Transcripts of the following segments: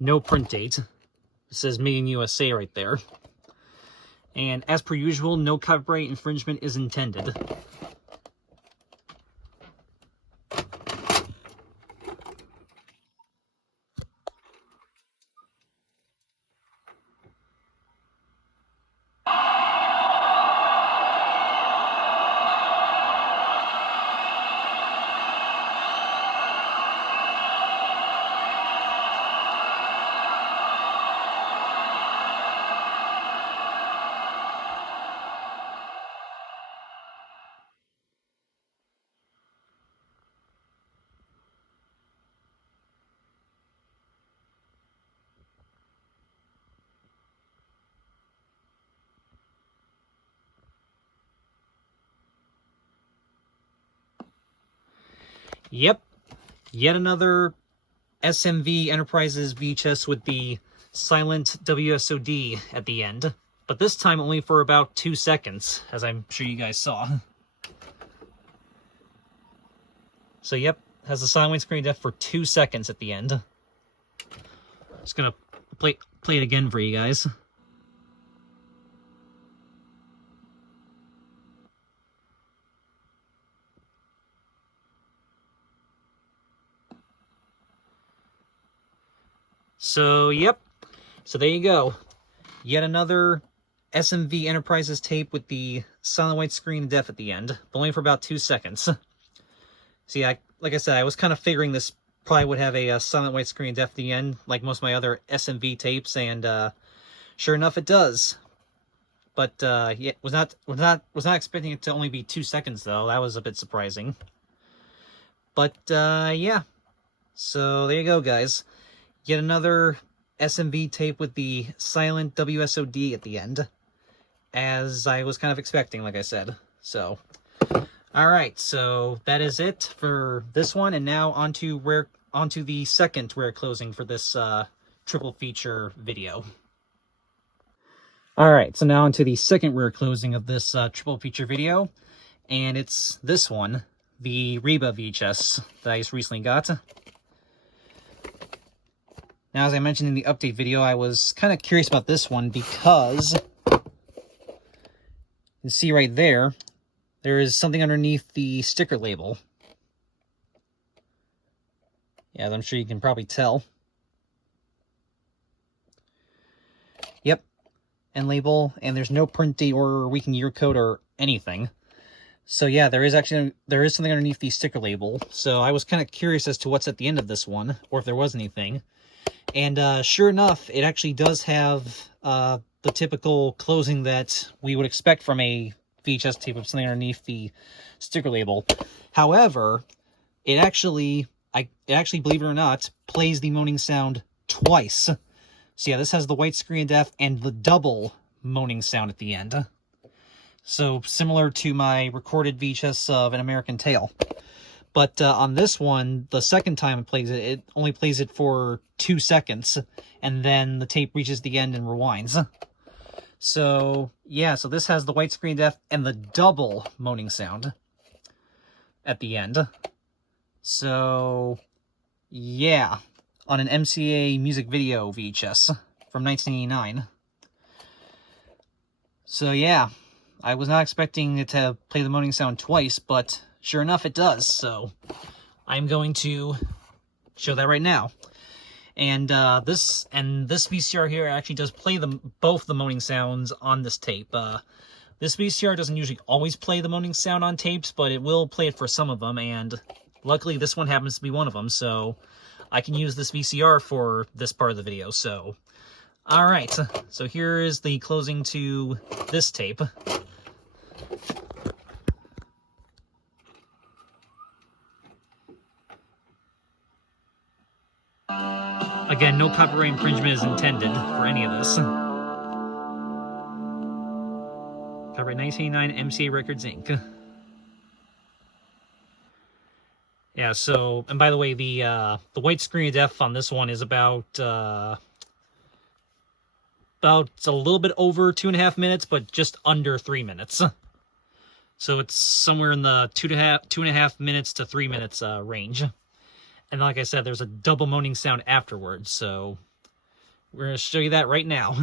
no print date. It says Made in USA right there. And as per usual, no copyright infringement is intended. Yep, yet another SMV Enterprises VHS with the silent WSOD at the end, but this time only for about 2 seconds, as I'm sure you guys saw. So yep, has the silent screen def for 2 seconds at the end. Just gonna play it again for you guys. So, yep. So there you go. Yet another SMV Enterprises tape with the silent white screen def at the end, but only for about 2 seconds. See, like I said, I was kind of figuring this probably would have a silent white screen def at the end, like most of my other SMV tapes, and sure enough, it does. But yeah, was not expecting it to only be 2 seconds though. That was a bit surprising. But yeah. So there you go, guys. Yet another SMV tape with the silent WSOD at the end, as I was kind of expecting, like I said. So, alright, so that is it for this one, and now onto the second rare closing for this triple feature video. Alright, so now onto the second rare closing of this triple feature video, and it's this one, the Reba VHS that I just recently got. Now, as I mentioned in the update video, I was kind of curious about this one because you see right there, there is something underneath the sticker label. Yeah, as I'm sure you can probably tell. Yep, and label, and there's no print date or weekend year code or anything. So yeah, there is something underneath the sticker label. So I was kind of curious as to what's at the end of this one, or if there was anything. And sure enough, it actually does have the typical closing that we would expect from a VHS tape with something underneath the sticker label. However, it actually, believe it or not, plays the moaning sound twice. So yeah, this has the white screen def and the double moaning sound at the end. So similar to my recorded VHS of An American Tail. But on this one, the second time it plays it, it only plays it for 2 seconds, and then the tape reaches the end and rewinds. So, yeah, so this has the white screen def and the double moaning sound at the end. So, yeah, on an MCA music video VHS from 1989. So, yeah, I was not expecting it to play the moaning sound twice, but sure enough, it does, so I'm going to show that right now. And this VCR here actually does play both the moaning sounds on this tape. This VCR doesn't usually always play the moaning sound on tapes, but it will play it for some of them, and luckily this one happens to be one of them, so I can use this VCR for this part of the video. So, alright, so here is the closing to this tape. Again, no copyright infringement is intended for any of this. Copyright 1989 MCA Records, Inc. Yeah, so, and by the way, the white screen def on this one is about a little bit over 2.5 minutes, but just under 3 minutes. So it's somewhere in the 2.5 minutes to 3 minutes range. And like I said, there's a double moaning sound afterwards, so We're going to show you that right now.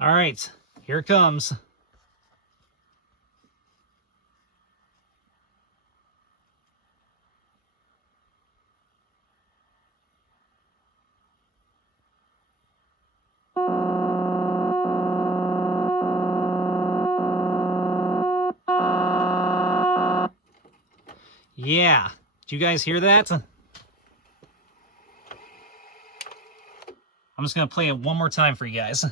All right, here it comes. Yeah, do you guys hear that? I'm just going to play it one more time for you guys.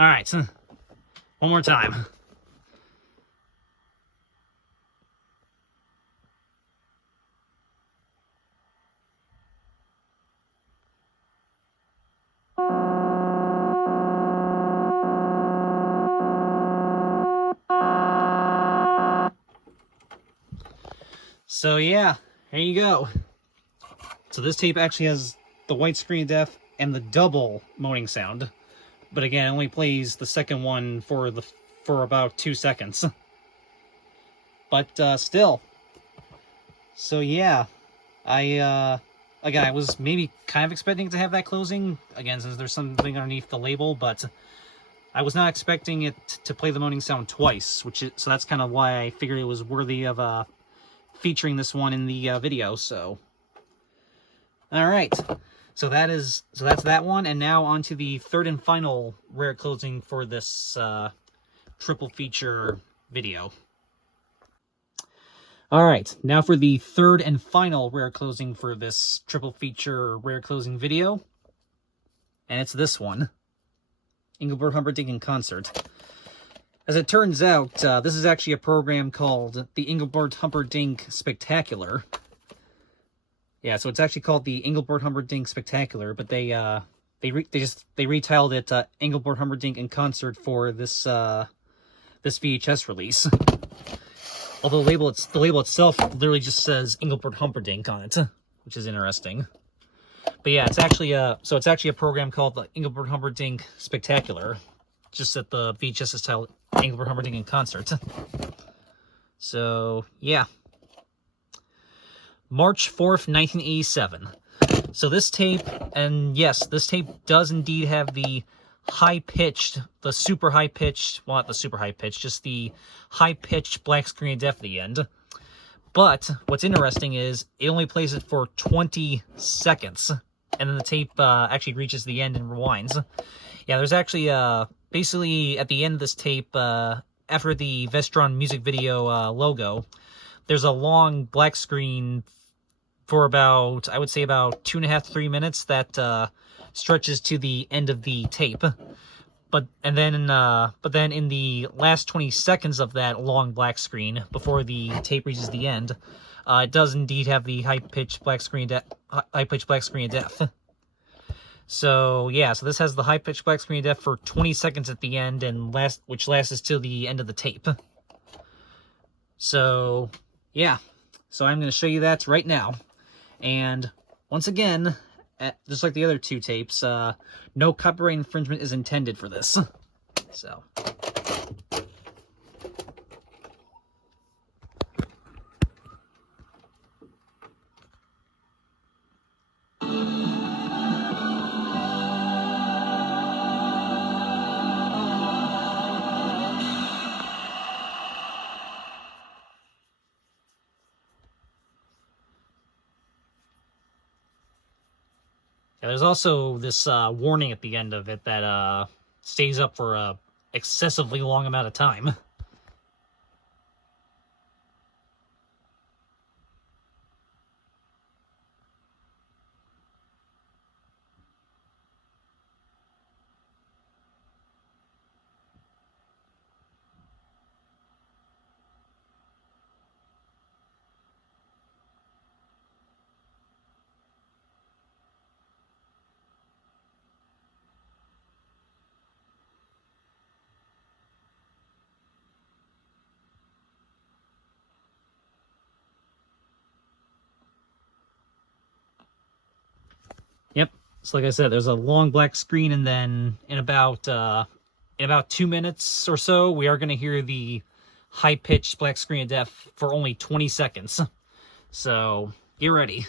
All right, one more time. So yeah, there you go. So this tape actually has the widescreen def and the double moaning sound, but again, it only plays the second one for about 2 seconds. But still. So yeah, again, I was maybe kind of expecting to have that closing again, since there's something underneath the label, but I was not expecting it to play the moaning sound twice, so that's kind of why I figured it was worthy of featuring this one in the video. So all right, so that's that one, and now on to the third and final rare closing for this triple feature video. All right, now for the third and final rare closing for this triple feature rare closing video, and it's this one, Engelbert Humperdinck in concert. As it turns out, this is actually a program called the Engelbert Humperdinck Spectacular. Yeah, so it's actually called the Engelbert Humperdinck Spectacular, but they retitled it Engelbert Humperdinck in Concert for this this VHS release. Although the label itself literally just says Engelbert Humperdinck on it, which is interesting. But yeah, it's actually a program called the Engelbert Humperdinck Spectacular, just that the VHS is titled Engelbert Humperdinck in Concert. So yeah, March 4th, 1987. So this tape, and yes, this tape does indeed have the super high-pitched, well, not the super high-pitched, just the high-pitched black screen of death at the end. But what's interesting is it only plays it for 20 seconds, and then the tape actually reaches the end and rewinds. Yeah, there's actually, basically, at the end of this tape, after the Vestron music video logo, there's a long black screen for about, I would say about 2.5 to 3 minutes that stretches to the end of the tape. But then in the last 20 seconds of that long black screen before the tape reaches the end, it does indeed have the high-pitched black screen of death. So yeah, so this has the high-pitched black screen of death for 20 seconds at the end, which lasts till the end of the tape. So yeah, so I'm going to show you that right now. And once again, just like the other two tapes, no copyright infringement is intended for this. So. Yeah, there's also this warning at the end of it that stays up for a excessively long amount of time. Yep. So like I said, there's a long black screen, and then in about 2 minutes or so, we are going to hear the high-pitched black screen of death for only 20 seconds. So get ready.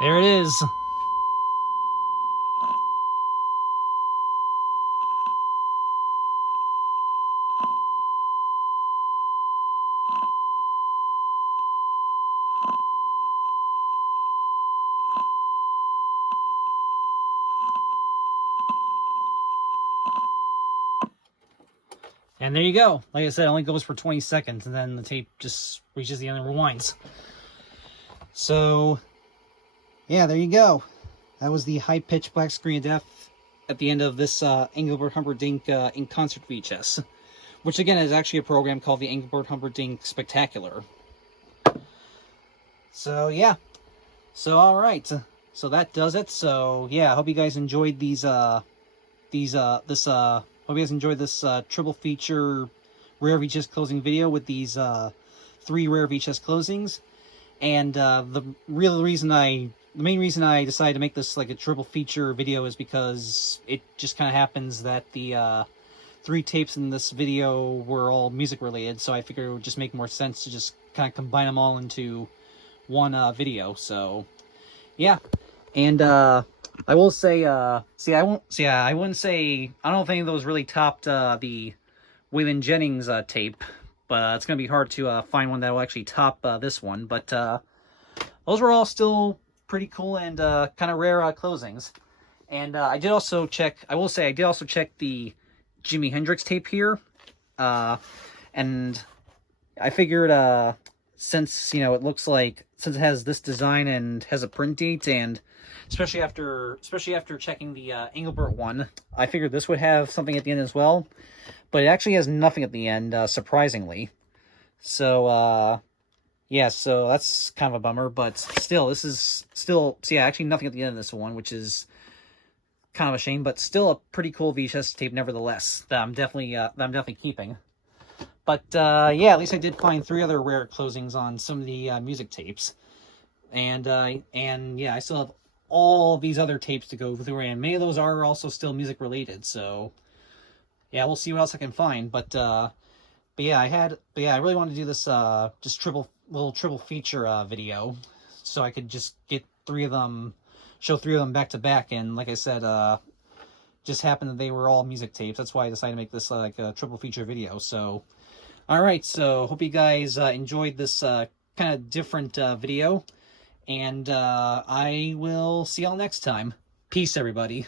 There it is. And there you go. Like I said, it only goes for 20 seconds, and then the tape just reaches the end and rewinds. So, yeah, there you go. That was the high-pitched black screen of death at the end of this Engelbert Humperdinck in concert VHS, which again is actually a program called the Engelbert Humperdinck Spectacular. So yeah, so all right, so that does it. So yeah, I hope you guys enjoyed hope you guys enjoyed this triple feature rare VHS closing video with these 3 rare VHS closings. And the main reason I decided to make this like a triple feature video is because it just kind of happens that the 3 tapes in this video were all music related, so I figured it would just make more sense to just kind of combine them all into one video. So yeah, and I will say I wouldn't say, I don't think those really topped the Waylon Jennings tape, but it's gonna be hard to find one that will actually top this one. But those were all still pretty cool and kind of rare closings. And I did also check the Jimi Hendrix tape here, and I figured since, you know, it looks like, since it has this design and has a print date, and especially after checking the Engelbert one, I figured this would have something at the end as well, but it actually has nothing at the end, surprisingly. So yeah, so that's kind of a bummer, but still, this is still, so yeah, actually nothing at the end of this one, which is kind of a shame, but still a pretty cool VHS tape nevertheless, that I'm definitely keeping. But yeah, at least I did find 3 other rare closings on some of the music tapes, and yeah, I still have all these other tapes to go through, and many of those are also still music related. So yeah, we'll see what else I can find. But yeah, I really wanted to do this just little triple feature video, so I could just get 3 of them, show 3 of them back to back, and like I said, just happened that they were all music tapes. That's why I decided to make this like a triple feature video. So all right, so hope you guys enjoyed this kind of different video, and I will see y'all next time. Peace, everybody.